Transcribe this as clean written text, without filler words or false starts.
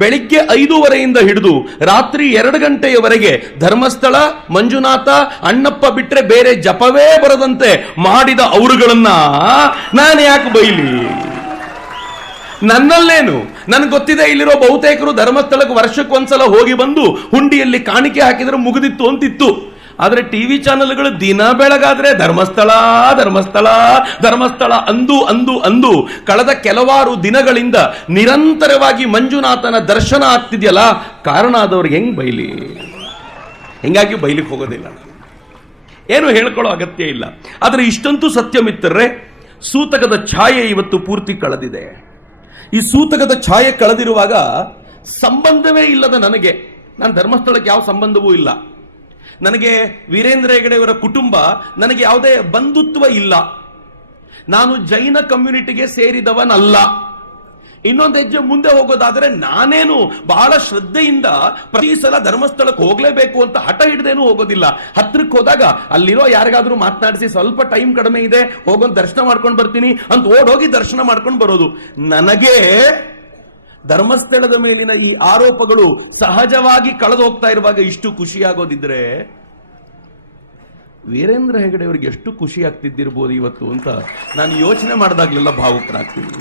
ಬೆಳಿಗ್ಗೆ 5:30 ಹಿಡಿದು ರಾತ್ರಿ 2 ಗಂಟೆಯವರೆಗೆ ಧರ್ಮಸ್ಥಳ, ಮಂಜುನಾಥ, ಅಣ್ಣಪ್ಪ ಬಿಟ್ರೆ ಬೇರೆ ಜಪವೇ ಬರದಂತೆ ಮಾಡಿದ ಅವರುಗಳನ್ನ ನಾನು ಯಾಕೆ ಬೈಲಿ? ನನ್ನಲ್ಲೇನು? ನನ್ಗೆ ಗೊತ್ತಿದೆ, ಇಲ್ಲಿರೋ ಬಹುತೇಕರು ಧರ್ಮಸ್ಥಳಕ್ಕೆ ವರ್ಷಕ್ಕೊಂದ್ಸಲ ಹೋಗಿ ಬಂದು ಹುಂಡಿಯಲ್ಲಿ ಕಾಣಿಕೆ ಹಾಕಿದ್ರೆ ಮುಗಿದಿತ್ತು ಅಂತಿತ್ತು. ಆದರೆ ಟಿವಿ ಚಾನೆಲ್ಗಳು ದಿನ ಬೆಳಗಾದ್ರೆ ಧರ್ಮಸ್ಥಳ ಧರ್ಮಸ್ಥಳ ಧರ್ಮಸ್ಥಳ ಅಂದು ಅಂದು ಅಂದು ಕಳೆದ ಕೆಲವಾರು ದಿನಗಳಿಂದ ನಿರಂತರವಾಗಿ ಮಂಜುನಾಥನ ದರ್ಶನ ಆಗ್ತಿದೆಯಲ್ಲ, ಕಾರಣ ಆದವ್ರಿಗೆ ಹೆಂಗ್ ಬೈಲಿ? ಹಿಂಗಾಗಿ ಬೈಲಿಕ್ಕೆ ಹೋಗೋದಿಲ್ಲ, ಏನು ಹೇಳ್ಕೊಳ್ಳೋ ಅಗತ್ಯ ಇಲ್ಲ. ಆದರೆ ಇಷ್ಟಂತೂ ಸತ್ಯ ಮಿತ್ರರೇ, ಸೂತಕದ ಛಾಯೆ ಇವತ್ತು ಪೂರ್ತಿ ಕಳೆದಿದೆ. ಈ ಸೂತಕದ ಛಾಯೆ ಕಳೆದಿರುವಾಗ ಸಂಬಂಧವೇ ಇಲ್ಲದ ನನಗೆ, ನಾನು ಧರ್ಮಸ್ಥಳಕ್ಕೆ ಯಾವ ಸಂಬಂಧವೂ ಇಲ್ಲ, ನನಗೆ ವೀರೇಂದ್ರ ಹೆಗಡೆಯವರ ಕುಟುಂಬ ನನಗೆ ಯಾವುದೇ ಬಂಧುತ್ವ ಇಲ್ಲ, ನಾನು ಜೈನ ಕಮ್ಯುನಿಟಿಗೆ ಸೇರಿದವನಲ್ಲ. ಇನ್ನೊಂದು ಹೆಜ್ಜೆ ಮುಂದೆ ಹೋಗೋದಾದ್ರೆ ನಾನೇನು ಬಹಳ ಶ್ರದ್ಧೆಯಿಂದ ಪ್ರತಿ ಸಲ ಧರ್ಮಸ್ಥಳಕ್ಕೆ ಹೋಗ್ಲೇಬೇಕು ಅಂತ ಹಠ ಹಿಡ್ದೇನು ಹೋಗೋದಿಲ್ಲ. ಹತ್ರಕ್ಕೆ ಹೋದಾಗ ಅಲ್ಲಿರೋ ಯಾರಿಗಾದ್ರೂ ಮಾತನಾಡಿಸಿ ಸ್ವಲ್ಪ ಟೈಮ್ ಕಡಿಮೆ ಇದೆ, ಹೋಗೊಂದು ದರ್ಶನ ಮಾಡ್ಕೊಂಡು ಬರ್ತೀನಿ ಅಂತ ಓಡೋಗಿ ದರ್ಶನ ಮಾಡ್ಕೊಂಡು ಬರೋದು. ನನಗೆ ಧರ್ಮಸ್ಥಳದ ಮೇಲಿನ ಈ ಆರೋಪಗಳು ಸಹಜವಾಗಿ ಕಳೆದು ಹೋಗ್ತಾ ಇರುವಾಗ ಇಷ್ಟು ಖುಷಿಯಾಗೋದಿದ್ರೆ ವೀರೇಂದ್ರ ಹೆಗಡೆ ಅವರಿಗೆ ಎಷ್ಟು ಖುಷಿ ಆಗ್ತಿದ್ದಿರ್ಬೋದು ಇವತ್ತು ಅಂತ ನಾನು ಯೋಚನೆ ಮಾಡಿದಾಗಲೆಲ್ಲ ಭಾವುಕರಾಗ್ತೀನಿ.